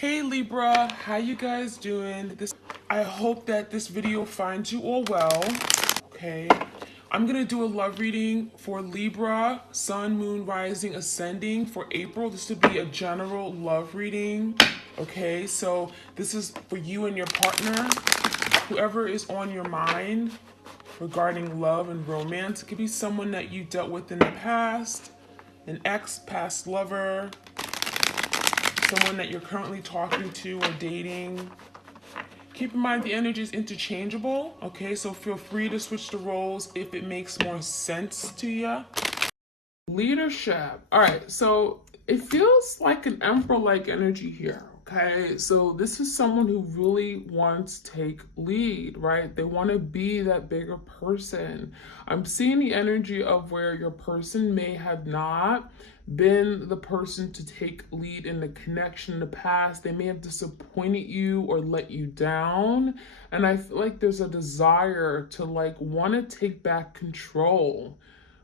Hey Libra, how you guys doing? I hope that this video finds you all well. Okay, I'm gonna do a love reading for Libra, Sun, Moon, Rising, Ascending for April. This would be a general love reading. Okay, so this is for you and your partner, whoever is on your mind regarding love and romance. It could be someone that you dealt with in the past, an ex, past lover, someone that you're currently talking to or dating. Keep in mind the energy is interchangeable, okay? So feel free to switch the roles if it makes more sense to you. Leadership. All right, so it feels like an emperor-like energy here, okay? So this is someone who really wants to take lead, right? They want to be that bigger person. I'm seeing the energy of where your person may have not been the person to take lead in the connection in the past. They may have disappointed you or let you down. And I feel like there's a desire to want to take back control.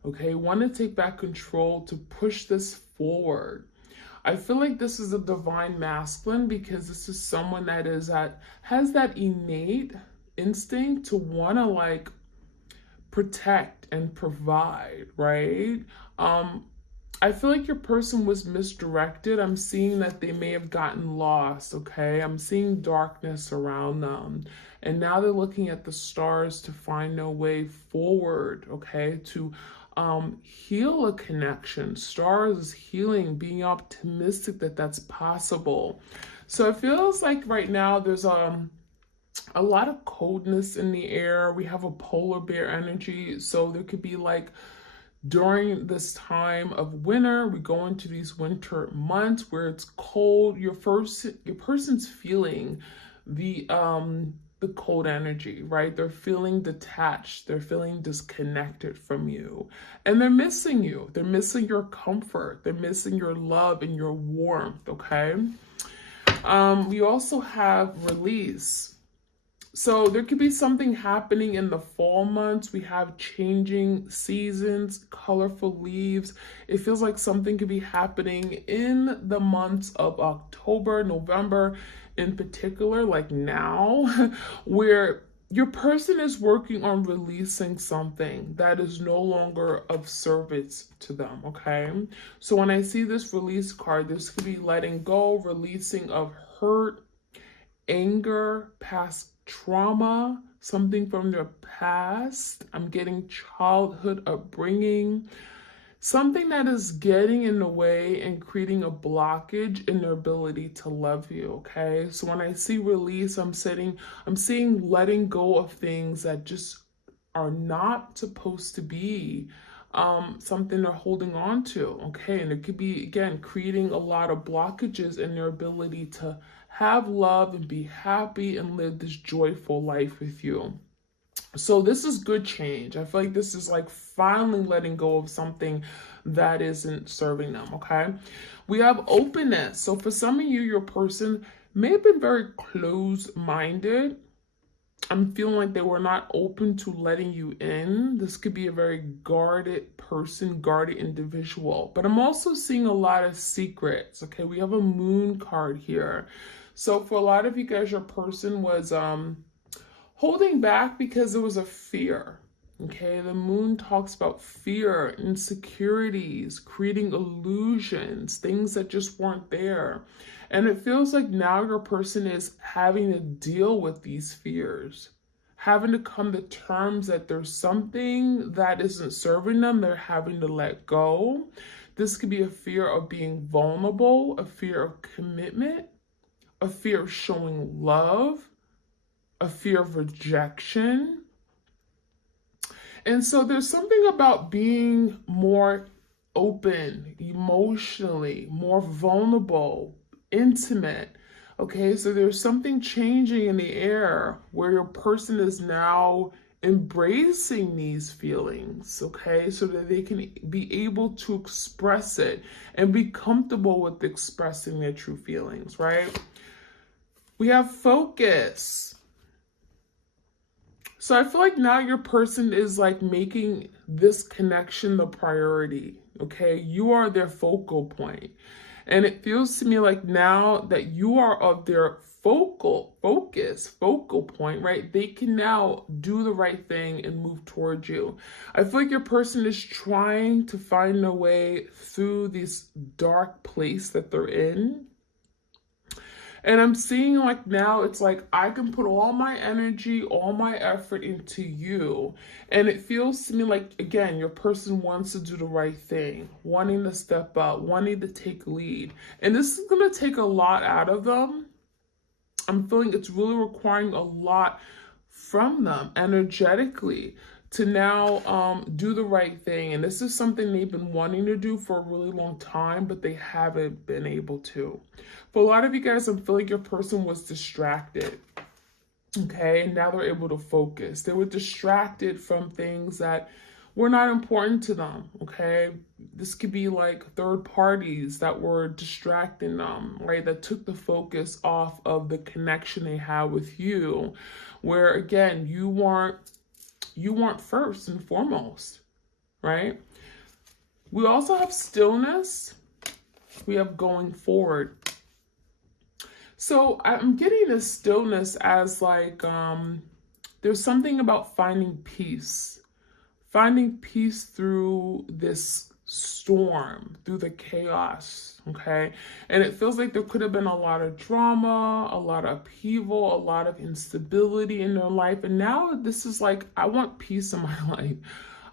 Okay, want to take back control to push this forward. I feel like this is a divine masculine because this is someone that has that innate instinct to want to protect and provide, right? I feel like your person was misdirected. I'm seeing that they may have gotten lost, okay? I'm seeing darkness around them. And now they're looking at the stars to find a way forward, okay? To heal a connection. Stars is healing, being optimistic that that's possible. So it feels like right now there's a lot of coldness in the air. We have a polar bear energy. So there could be during this time of winter, we go into these winter months where it's cold. Your person's feeling the cold energy, right? They're feeling detached. They're feeling disconnected from you. And they're missing you. They're missing your comfort. They're missing your love and your warmth, okay? We also have release. So there could be something happening in the fall months. We have changing seasons, colorful leaves. It feels like something could be happening in the months of October, November in particular, like now, where your person is working on releasing something that is no longer of service to them, okay? So when I see this release card, this could be letting go, releasing of hurt, anger, past trauma, something from their past. I'm getting childhood upbringing, something that is getting in the way and creating a blockage in their ability to love you, okay? So when I see release, I'm seeing letting go of things that just are not supposed to be something they're holding on to, okay? And it could be, again, creating a lot of blockages in their ability to have love and be happy and live this joyful life with you. So this is good change. I feel like this is finally letting go of something that isn't serving them, okay? We have openness. So for some of you, your person may have been very closed-minded. I'm feeling like they were not open to letting you in. This could be a very guarded person, guarded individual. But I'm also seeing a lot of secrets, okay? We have a moon card here. So for a lot of you guys, your person was holding back because there was a fear, okay? The moon talks about fear, insecurities, creating illusions, things that just weren't there. And it feels like now your person is having to deal with these fears, having to come to terms that there's something that isn't serving them. They're having to let go. This could be a fear of being vulnerable, a fear of commitment, a fear of showing love, a fear of rejection. And so there's something about being more open emotionally, more vulnerable, intimate. Okay, so there's something changing in the air where your person is now embracing these feelings, okay, so that they can be able to express it and be comfortable with expressing their true feelings, right? We have focus. So I feel like now your person is making this connection the priority, okay? You are their focal point. And it feels to me like now that you are of their focal point, right? They can now do the right thing and move towards you. I feel like your person is trying to find a way through this dark place that they're in. And I'm seeing like now it's like I can put all my energy, all my effort into you. And it feels to me like, again, your person wants to do the right thing, wanting to step up, wanting to take lead. And this is going to take a lot out of them. I'm feeling it's really requiring a lot from them energetically to now do the right thing. And this is something they've been wanting to do for a really long time, but they haven't been able to. For a lot of you guys, I'm feeling your person was distracted. Okay, and now they're able to focus. They were distracted from things that were not important to them. Okay, this could be like third parties that were distracting them, right? That took the focus off of the connection they had with you, where again, you weren't first and foremost, right? We also have stillness. We have going forward. So I'm getting this stillness as like, there's something about finding peace through this storm, through the chaos, okay? And it feels like there could have been a lot of drama, a lot of upheaval, a lot of instability in their life. And now this is like, I want peace in my life.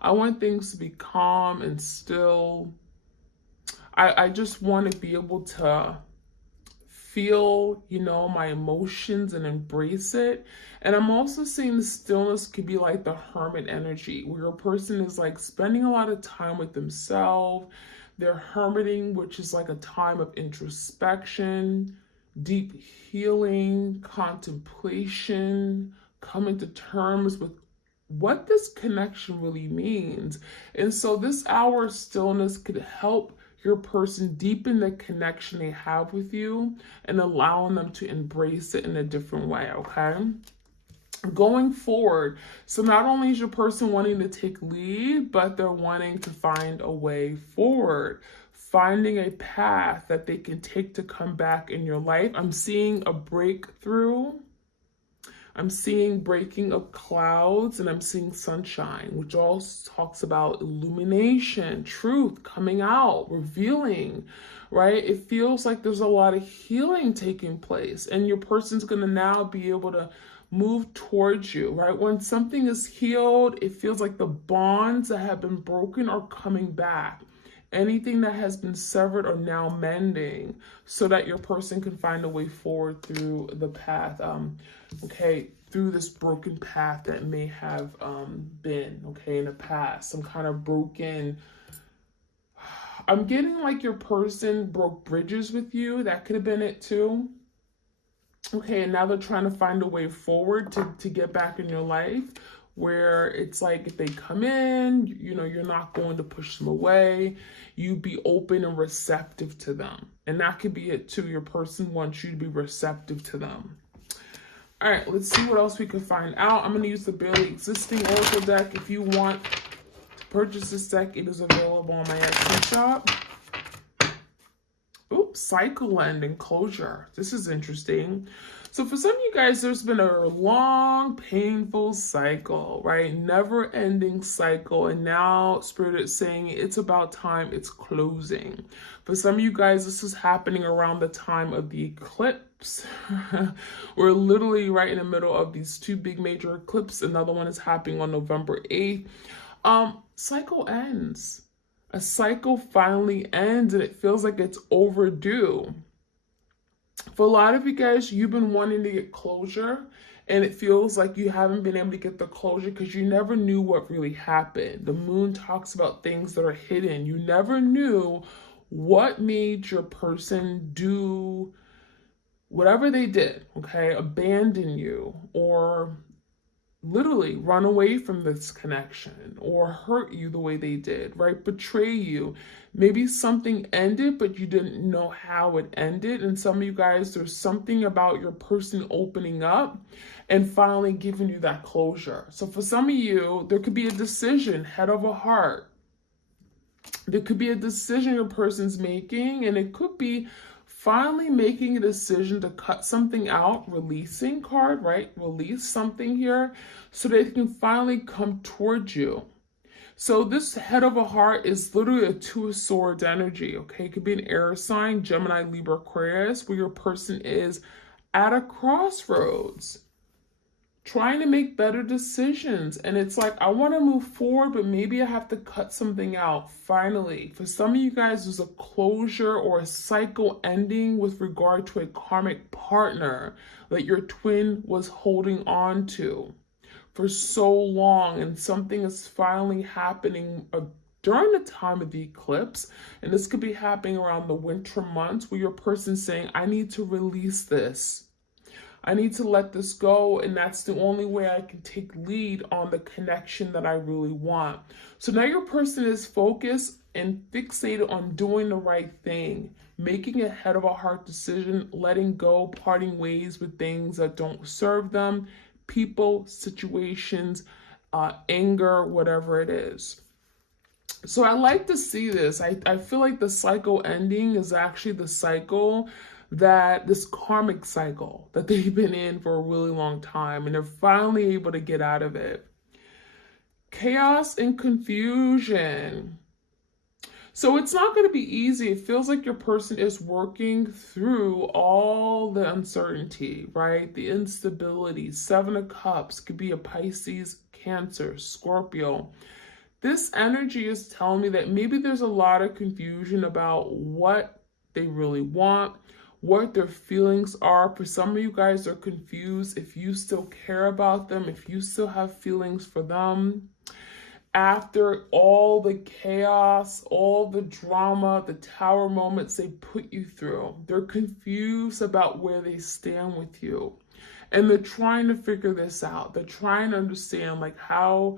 I want things to be calm and still. I just want to be able to feel, my emotions and embrace it. And I'm also seeing the stillness could be like the hermit energy, where a person is like spending a lot of time with themselves. They're hermiting, which is like a time of introspection, deep healing, contemplation, coming to terms with what this connection really means. And so this hour of stillness could help your person deepen the connection they have with you and allowing them to embrace it in a different way, okay? Going forward, so not only is your person wanting to take lead, but they're wanting to find a way forward, finding a path that they can take to come back in your life. I'm seeing a breakthrough. I'm seeing breaking of clouds, and I'm seeing sunshine, which also talks about illumination, truth coming out, revealing, right? It feels like there's a lot of healing taking place, and your person's going to now be able to move towards you, right? When something is healed, it feels like the bonds that have been broken are coming back. Anything that has been severed are now mending so that your person can find a way forward through the path, through this broken path that may have been, in the past. Some kind of broken, I'm getting like your person broke bridges with you. That could have been it too. Okay, and now they're trying to find a way forward to get back in your life, where it's like if they come in, you're not going to push them away. You be open and receptive to them. And that could be it too. Your person wants you to be receptive to them. All right, let's see what else we can find out. I'm going to use the Barely Existing Oracle deck. If you want to purchase this deck, it is available on my Etsy shop. Oops, cycle end and closure. This is interesting. So for some of you guys, there's been a long, painful cycle, right? Never-ending cycle. And now Spirit is saying it's about time it's closing. For some of you guys, this is happening around the time of the eclipse. We're literally right in the middle of these two big major eclipses. Another one is happening on November 8th. Cycle ends. A cycle finally ends, and it feels like it's overdue. For a lot of you guys, you've been wanting to get closure, and it feels like you haven't been able to get the closure because you never knew what really happened. The moon talks about things that are hidden. You never knew what made your person do whatever they did, abandon you, or literally run away from this connection, or hurt you the way they did, right? Betray you. Maybe something ended, but you didn't know how it ended. And some of you guys, there's something about your person opening up and finally giving you that closure. So for some of you, there could be a decision, head over heart. There could be a decision your person's making, and it could be finally making a decision to cut something out, releasing card, right? Release something here so they can finally come towards you. So this head of a heart is literally a two of swords energy, okay? It could be an air sign, Gemini, Libra, Aquarius, where your person is at a crossroads, trying to make better decisions. And it's like, I want to move forward, but maybe I have to cut something out. Finally, for some of you guys, there's a closure or a cycle ending with regard to a karmic partner that your twin was holding on to for so long, and something is finally happening during the time of the eclipse. And this could be happening around the winter months, where your person's saying, I need to release this. I need to let this go, and that's the only way I can take lead on the connection that I really want. So now your person is focused and fixated on doing the right thing, making a head of a heart decision, letting go, parting ways with things that don't serve them, people, situations, anger, whatever it is. So I like to see this. I feel like the cycle ending is actually the cycle that this karmic cycle that they've been in for a really long time, and they're finally able to get out of it. Chaos and confusion. So it's not going to be easy. It feels like your person is working through all the uncertainty, right? The instability. Seven of Cups could be a Pisces, Cancer, Scorpio. This energy is telling me that maybe there's a lot of confusion about what they really want, what their feelings are. For some of you guys are confused if you still care about them, if you still have feelings for them. After all the chaos, all the drama, the tower moments they put you through, they're confused about where they stand with you. And they're trying to figure this out. They're trying to understand, like, how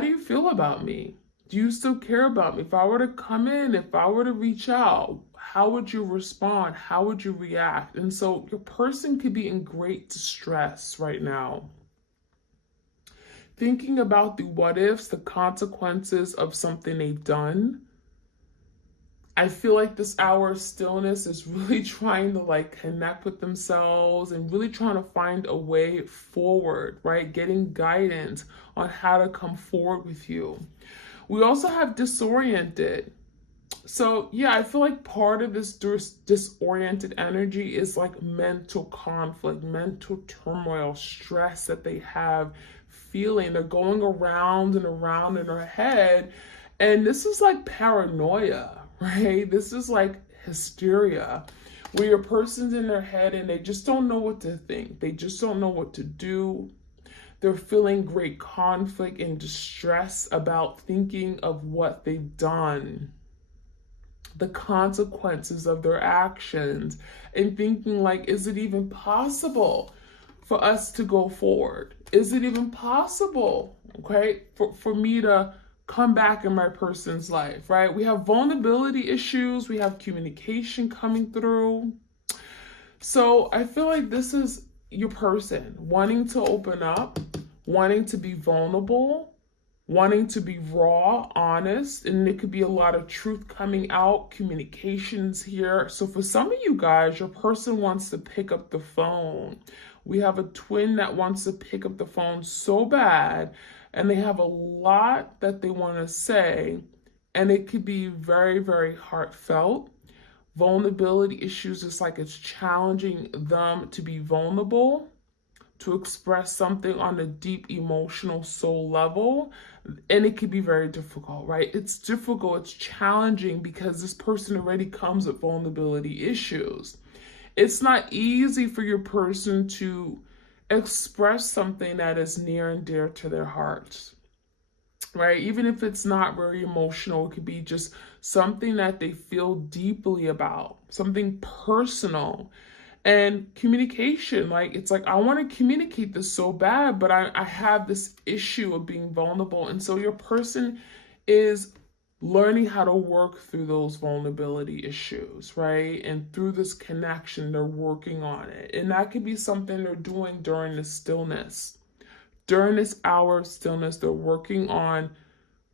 do you feel about me? Do you still care about me? If I were to come in, if I were to reach out, how would you respond? How would you react? And so your person could be in great distress right now, thinking about the what ifs, the consequences of something they've done. I feel like this hour of stillness is really trying to like connect with themselves and really trying to find a way forward, right? Getting guidance on how to come forward with you. We also have disoriented. So yeah, I feel like part of this disoriented energy is like mental conflict, mental turmoil, stress that they have feeling. They're going around and around in their head. And this is like paranoia, right? This is like hysteria, where your person's in their head and they just don't know what to think. They just don't know what to do. They're feeling great conflict and distress about thinking of what they've done, the consequences of their actions, and thinking like, is it even possible for us to go forward? Is it even possible, okay, for me to come back in my person's life, right? We have vulnerability issues. We have communication coming through. So I feel like this is your person wanting to open up, wanting to be vulnerable, wanting to be raw, honest, and it could be a lot of truth coming out, communications here. So for some of you guys, your person wants to pick up the phone. We have a twin that wants to pick up the phone so bad, and they have a lot that they want to say, and it could be very, very heartfelt. Vulnerability issues, it's like it's challenging them to be vulnerable, to express something on a deep emotional soul level. And it can be very difficult, right? It's difficult, it's challenging, because this person already comes with vulnerability issues. It's not easy for your person to express something that is near and dear to their hearts, right? Even if it's not very emotional, it could be just something that they feel deeply about, something personal. And communication, like, it's like, I want to communicate this so bad, but I have this issue of being vulnerable. And so your person is learning how to work through those vulnerability issues, right? And through this connection, they're working on it. And that could be something they're doing during the stillness. During this hour of stillness, they're working on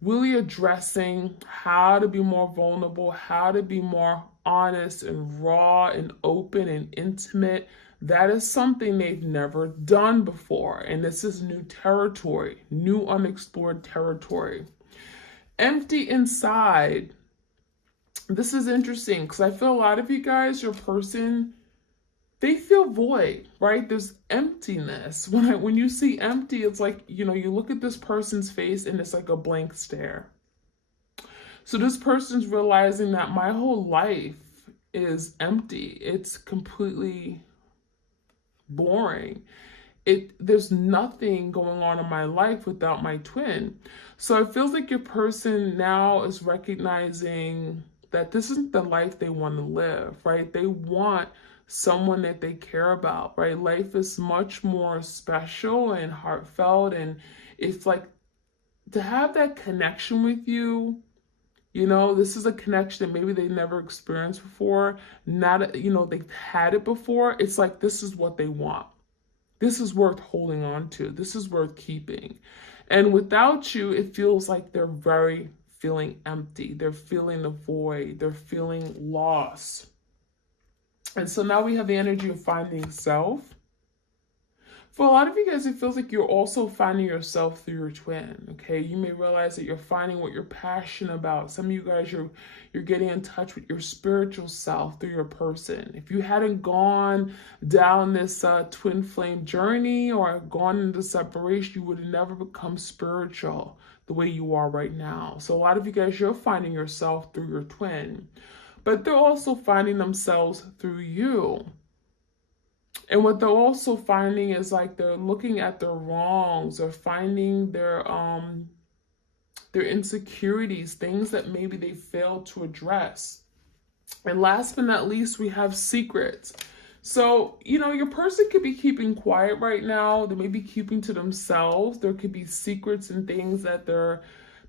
really addressing how to be more vulnerable, how to be more honest and raw and open and intimate. That is something they've never done before. And this is new territory, new unexplored territory. Empty inside. This is interesting because I feel a lot of you guys, your person, they feel void, right? There's emptiness. When you see empty, it's like, you look at this person's face and it's like a blank stare. So this person's realizing that my whole life is empty. It's completely boring. There's nothing going on in my life without my twin. So it feels like your person now is recognizing that this isn't the life they want to live, right? They want someone that they care about, right? Life is much more special and heartfelt, and it's like to have that connection with you. This is a connection that maybe they never experienced before. Not, they've had it before. It's like, this is what they want. This is worth holding on to. This is worth keeping. And without you, it feels like they're very feeling empty. They're feeling the void. They're feeling lost. And so now we have the energy of finding self. For a lot of you guys, it feels like you're also finding yourself through your twin, okay? You may realize that you're finding what you're passionate about. Some of you guys, you're getting in touch with your spiritual self through your person. If you hadn't gone down this twin flame journey or gone into separation, you would have never become spiritual the way you are right now. So a lot of you guys, you're finding yourself through your twin, but they're also finding themselves through you. And what they're also finding is like they're looking at their wrongs or finding their insecurities, things that maybe they failed to address. And last but not least, we have secrets. So, your person could be keeping quiet right now. They may be keeping to themselves. There could be secrets and things that they're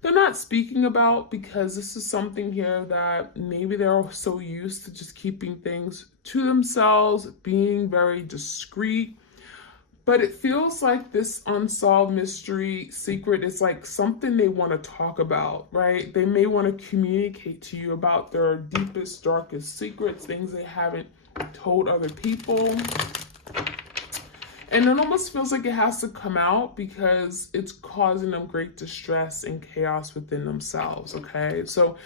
not speaking about because this is something here that maybe they're so used to just keeping things to themselves, being very discreet. But it feels like this unsolved mystery secret is like something they want to talk about, right? They may want to communicate to you about their deepest, darkest secrets, things they haven't told other people. And it almost feels like it has to come out because it's causing them great distress and chaos within themselves, okay? So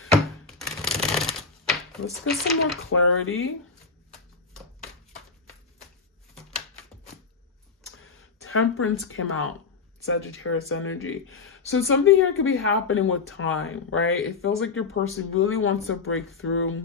let's get some more clarity. Temperance came out, Sagittarius energy. So something here could be happening with time, right? It feels like your person really wants to break through.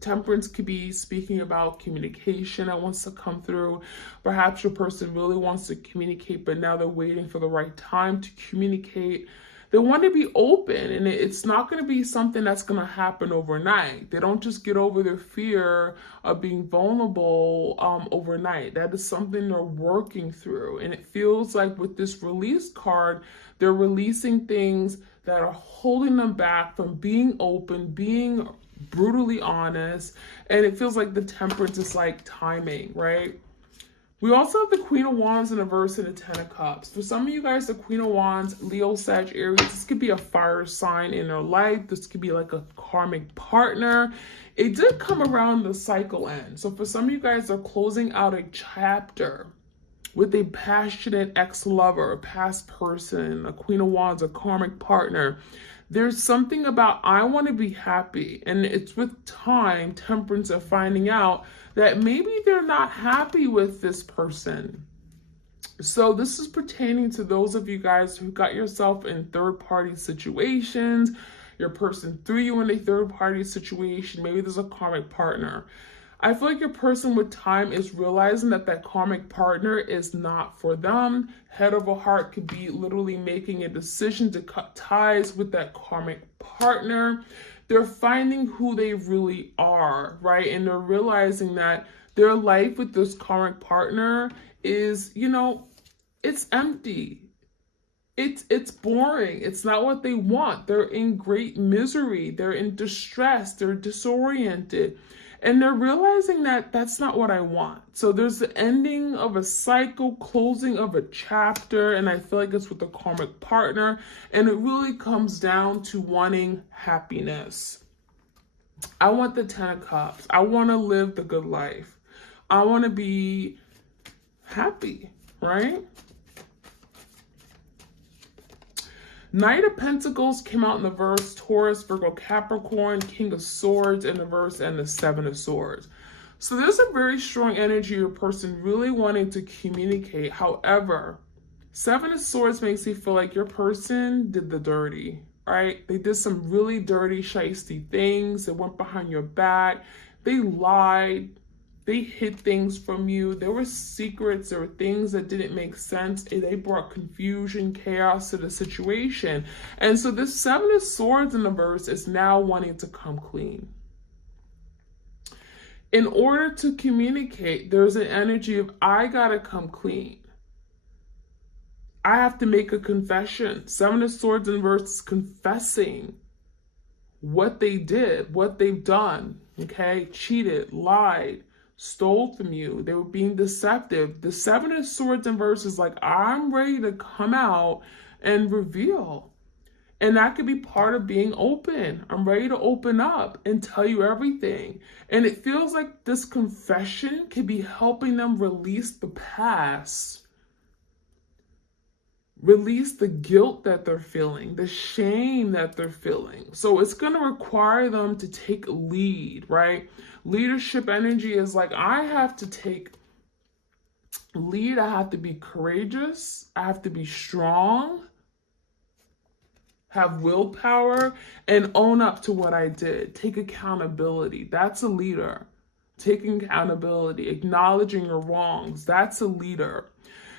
Temperance could be speaking about communication that wants to come through. Perhaps your person really wants to communicate, but now they're waiting for the right time to communicate. They want to be open, and it's not going to be something that's going to happen overnight. They don't just get over their fear of being vulnerable overnight. That is something they're working through. And it feels like with this release card, they're releasing things that are holding them back from being open, being brutally honest. And it feels like the temperance is like timing, right? We also have the Queen of Wands in reverse and the Ten of Cups. For some of you guys, the Queen of Wands, Leo, Sag, Aries, this could be a fire sign in their life. This could be like a karmic partner. It did come around the cycle end. So for some of you guys, they're closing out a chapter with a passionate ex-lover, a past person, a Queen of Wands, a karmic partner. There's something about, I want to be happy. And it's with time, temperance, are finding out that maybe they're not happy with this person. So this is pertaining to those of you guys who got yourself in third-party situations. Your person threw you in a third-party situation. Maybe there's a karmic partner. I feel like your person with time is realizing that that karmic partner is not for them. Head over heart could be literally making a decision to cut ties with that karmic partner. They're finding who they really are, right? And they're realizing that their life with this karmic partner is, it's empty. It's boring. It's not what they want. They're in great misery. They're in distress. They're disoriented. And they're realizing that that's not what I want. So there's the ending of a cycle, closing of a chapter, and I feel like it's with a karmic partner. And it really comes down to wanting happiness. I want the 10 of Cups. I want to live the good life. I want to be happy, right? Knight of Pentacles came out in the verse, Taurus, Virgo, Capricorn, King of Swords in the verse, and the Seven of Swords. So there's a very strong energy of a person really wanting to communicate. However, Seven of Swords makes you feel like your person did the dirty, right? They did some really dirty, shiesty things. They went behind your back. They lied. They hid things from you. There were secrets. There were things that didn't make sense. And they brought confusion, chaos to the situation. And so this Seven of Swords in the verse is now wanting to come clean. In order to communicate, there's an energy of, I gotta come clean. I have to make a confession. Seven of Swords in the verse is confessing what they did, what they've done, okay? Cheated, lied, stole from you. They were being deceptive. The Seven of Swords in verse is like, I'm ready to come out and reveal. And that could be part of being open. I'm ready to open up and tell you everything. And it feels like this confession could be helping them release the past. Release the guilt that they're feeling, the shame that they're feeling. So it's going to require them to take lead, right? Leadership energy is like, I have to take lead. I have to be courageous. I have to be strong, have willpower, and own up to what I did. Take accountability. That's a leader. Taking accountability, acknowledging your wrongs. That's a leader.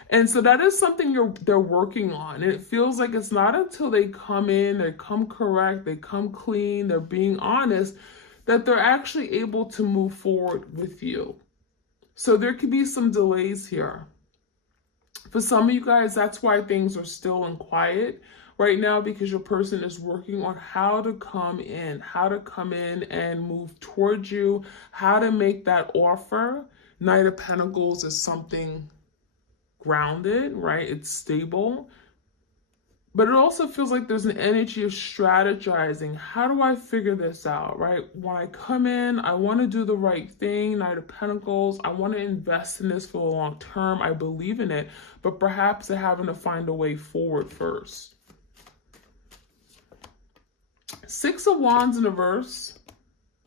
And so that is something they're working on. And it feels like it's not until they come in, they come correct, they come clean, they're being honest, that they're actually able to move forward with you. So there could be some delays here. For some of you guys, that's why things are still in quiet right now, because your person is working on how to come in and move towards you, how to make that offer. Knight of Pentacles is something grounded, right? It's stable. But it also feels like there's an energy of strategizing. How do I figure this out, right? When I come in, I want to do the right thing. Knight of Pentacles, I want to invest in this for the long term. I believe in it, but perhaps they're having to find a way forward first. Six of Wands in the verse,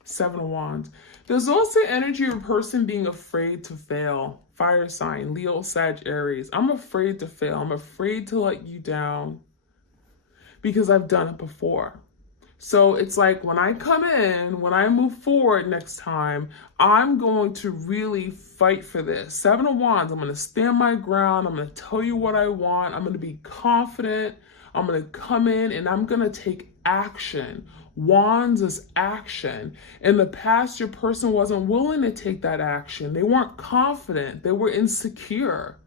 Seven of Wands. There's also energy of a person being afraid to fail. Fire sign, Leo, Sag, Aries. I'm afraid to fail. I'm afraid to let you down because I've done it before. So it's like when I come in, when I move forward next time, I'm going to really fight for this. Seven of Wands, I'm going to stand my ground. I'm going to tell you what I want. I'm going to be confident. I'm going to come in and I'm going to take action. Wands is action. In the past, your person wasn't willing to take that action. They weren't confident. They were insecure.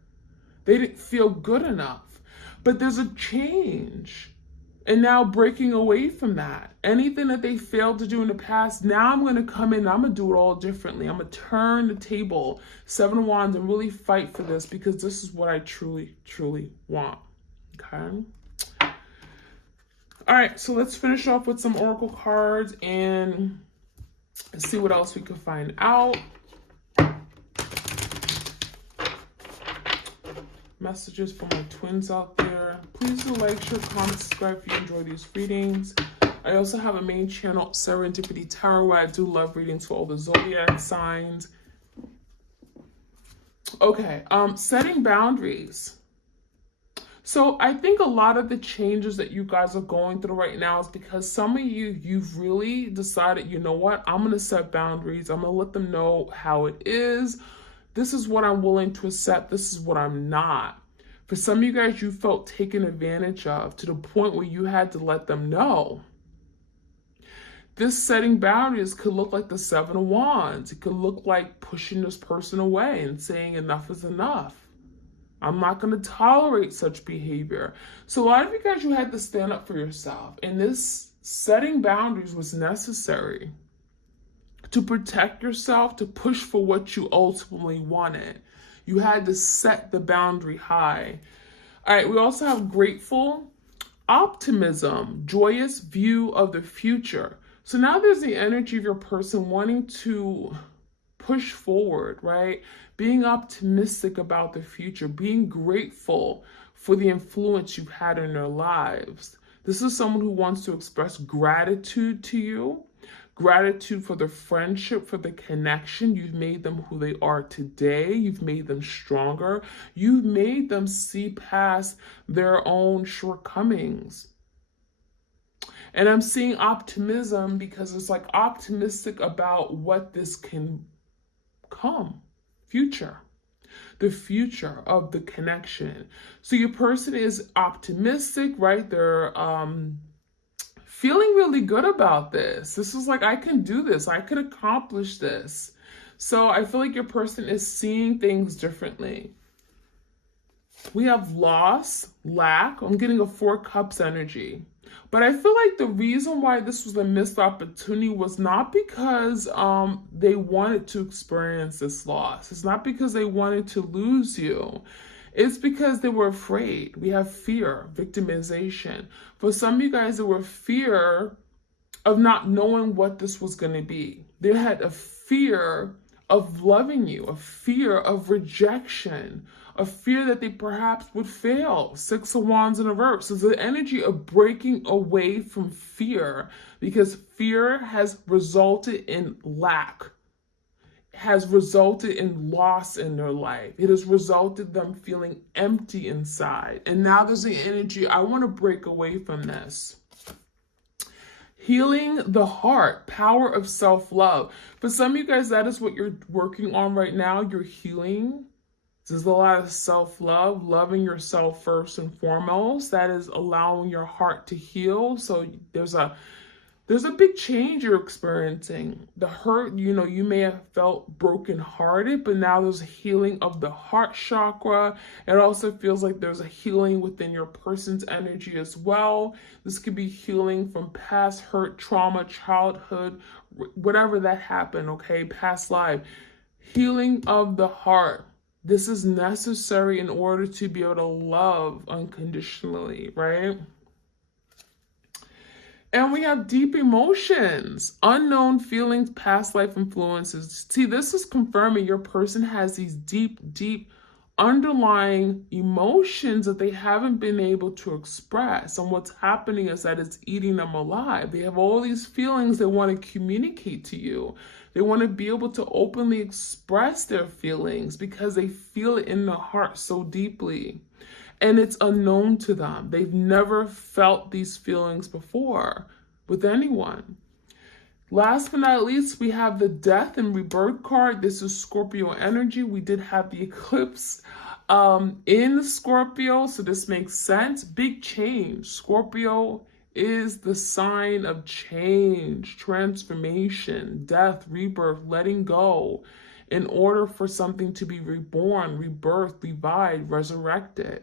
They didn't feel good enough. But there's a change. And now breaking away from that. Anything that they failed to do in the past, now I'm going to come in and I'm going to do it all differently. I'm going to turn the table, Seven of Wands, and really fight for this because this is what I truly, truly want. Okay? All right, so let's finish off with some oracle cards and see what else we can find out. Messages for my twins out there. Please do like, share, comment, subscribe if you enjoy these readings. I also have a main channel, Serendipity Tarot, where I do love readings for all the zodiac signs. Okay, setting boundaries. So I think a lot of the changes that you guys are going through right now is because some of you've really decided, you know what, I'm going to set boundaries. I'm going to let them know how it is. This is what I'm willing to accept. This is what I'm not. For some of you guys, you felt taken advantage of to the point where you had to let them know. This setting boundaries could look like the Seven of Wands. It could look like pushing this person away and saying enough is enough. I'm not going to tolerate such behavior. So a lot of you guys, you had to stand up for yourself. And this setting boundaries was necessary to protect yourself, to push for what you ultimately wanted. You had to set the boundary high. All right, we also have grateful, optimism, joyous view of the future. So now there's the energy of your person wanting to push forward, right? Being optimistic about the future, being grateful for the influence you've had in their lives. This is someone who wants to express gratitude to you, gratitude for the friendship, for the connection. You've made them who they are today. You've made them stronger. You've made them see past their own shortcomings. And I'm seeing optimism because it's like optimistic about what this can come, future, the future of the connection. So your person is optimistic, right? They're feeling really good about this. This is like, I can do this. I can accomplish this. So I feel like your person is seeing things differently. We have loss, lack. I'm getting a 4 cups energy. But I feel like the reason why this was a missed opportunity was not because they wanted to experience this loss. It's not because they wanted to lose you. It's because they were afraid. We have fear, victimization. For some of you guys, there were fear of not knowing what this was going to be. They had a fear of loving you, a fear of rejection, a fear that they perhaps would fail. 6 of Wands in reverse. So the energy of breaking away from fear, because fear has resulted in lack, has resulted in loss in their life. It has resulted them feeling empty inside. And now there's the energy, I want to break away from this. Healing the heart, power of self-love. For some of you guys, that is what you're working on right now. You're healing. There's a lot of self-love, loving yourself first and foremost. That is allowing your heart to heal. So there's a big change you're experiencing. The hurt, you may have felt brokenhearted, but now there's a healing of the heart chakra. It also feels like there's a healing within your person's energy as well. This could be healing from past hurt, trauma, childhood, whatever that happened, okay? Past life. Healing of the heart. This is necessary in order to be able to love unconditionally, right? And we have deep emotions, unknown feelings, past life influences. See, this is confirming your person has these deep, deep underlying emotions that they haven't been able to express. And what's happening is that it's eating them alive. They have all these feelings they want to communicate to you. They want to be able to openly express their feelings because they feel it in their heart so deeply. And it's unknown to them. They've never felt these feelings before with anyone. Last but not least, we have the Death and Rebirth card. This is Scorpio energy. We did have the eclipse in Scorpio, so this makes sense. Big change. Scorpio is the sign of change, transformation, death, rebirth, letting go in order for something to be reborn, rebirthed, revived, resurrected.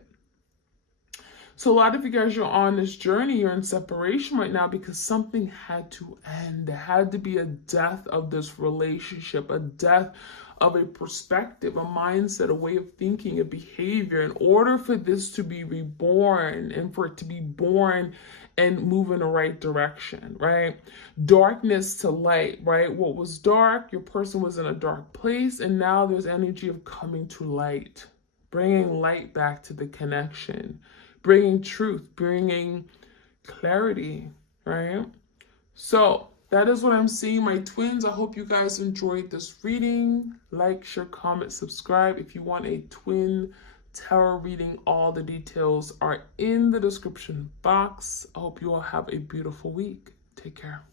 So a lot of you guys are on this journey, you're in separation right now because something had to end. There had to be a death of this relationship, a death of a perspective, a mindset, a way of thinking, a behavior, in order for this to be reborn and for it to be born and move in the right direction, right? Darkness to light, right? What was dark, your person was in a dark place, and now there's energy of coming to light, bringing light back to the connection, bringing truth, bringing clarity, right? So that is what I'm seeing, my twins. I hope you guys enjoyed this reading. Like, share, comment, subscribe. If you want a twin tarot reading, all the details are in the description box. I hope you all have a beautiful week. Take care.